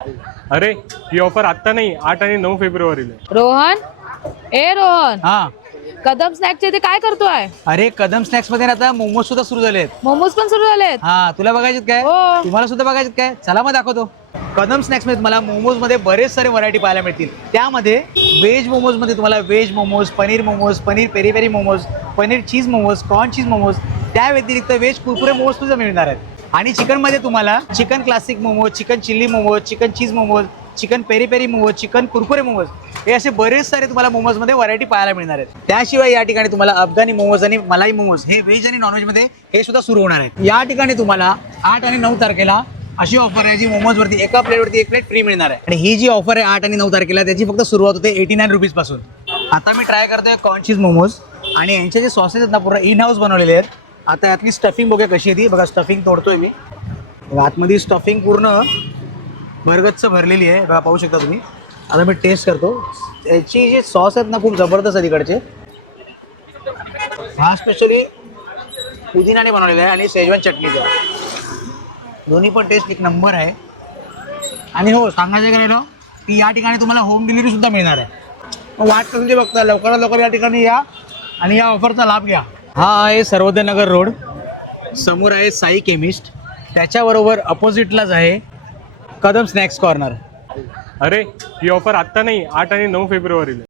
अरे ही ऑफर आता नाही, 8 आणि 9 फेब्रुवारीला आहे. रोहन हा. कदम स्नॅक्सचे ते काय करतोय? अरे कदम स्नॅक्स मध्ये आता मोमोज सुद्धा सुरू झाले आहेत. मोमोज पण सुरू झालेत. हा, तुला बघायचे काय? हो. तुम्हाला सुद्धा बघायचे काय? चला मग दाखवतो. कदम स्नॅक्स मध्ये तुम्हाला मोमोज मध्ये बरेच सारे व्हरायटी पाहायला मिळतील. त्यामध्ये व्हेज मोमोज मध्ये तुम्हाला veg momos, paneer peri peri momos, paneer cheese momos, corn cheese momos, त्या व्यतिरिक्त व्हेज कुरकुरे मोमोज सुद्धा मिळणार आहेत. आणि चिकन मध्ये तुम्हाला chicken classic momos, chicken chilli momos, chicken cheese momos, chicken peri peri momos, chicken kurkure momos, हे असे बरेच सारे तुम्हाला मोमोज मध्ये व्हरायटी पाहायला मिळणार आहेत. त्याशिवाय या ठिकाणी तुम्हाला अफगाणी मोमोज आणि मलाई मोमोज हे व्हेज आणि नॉनव्हेज मध्ये हे सुद्धा सुरू होणार आहेत. या ठिकाणी तुम्हाला 8 आणि 9 तारखेला अशी ऑफर आहे जी मोमोज वरती एका प्लेटवरती 1 प्लेट फ्री मिळणार आहे. आणि ही जी ऑफर आहे 8 आणि 9 तारखेला त्याची फक्त सुरुवात होते 89 रुपीज पासून. आता मी ट्राय करतोय कॉर्न चीज मोमोज आणि यांचे जे सॉसेस आहेत ना पूर्ण इन हाऊस बनवलेले आहेत. आता यातली स्टफिंग बघूया कशी आहे ती. बघा स्टफिंग तोडतोय मी. आतमध्ये स्टफिंग पूर्ण भरगच्च भरलेली आहे. बघा पाहू शकता तुम्ही. आता मी टेस्ट करतो. याची जे सॉस आहेत ना खूप जबरदस्त आहे तिकडचे. हा स्पेशली पुदिनाने बनवलेला आहे आणि शेजवान चटणीचा. दोन्ही पण टेस्ट एक नंबर आहे. आणि हो सांगायचं काय राहिलं की या ठिकाणी तुम्हाला होम डिलिव्हरी सुद्धा मिळणार आहे. मग वाट करून बघता लवकरात लवकर या ठिकाणी या आणि या ऑफरचा लाभ घ्या. हा आहे सर्वोदय नगर रोड. समोर आहे साई केमिस्ट. त्याच्याबरोबर अपोजिटलाच आहे कदम स्नॅक्स कॉर्नर. अरे ही ऑफर आता नाही, 8 आणि 9 फेब्रुवारीला आहे.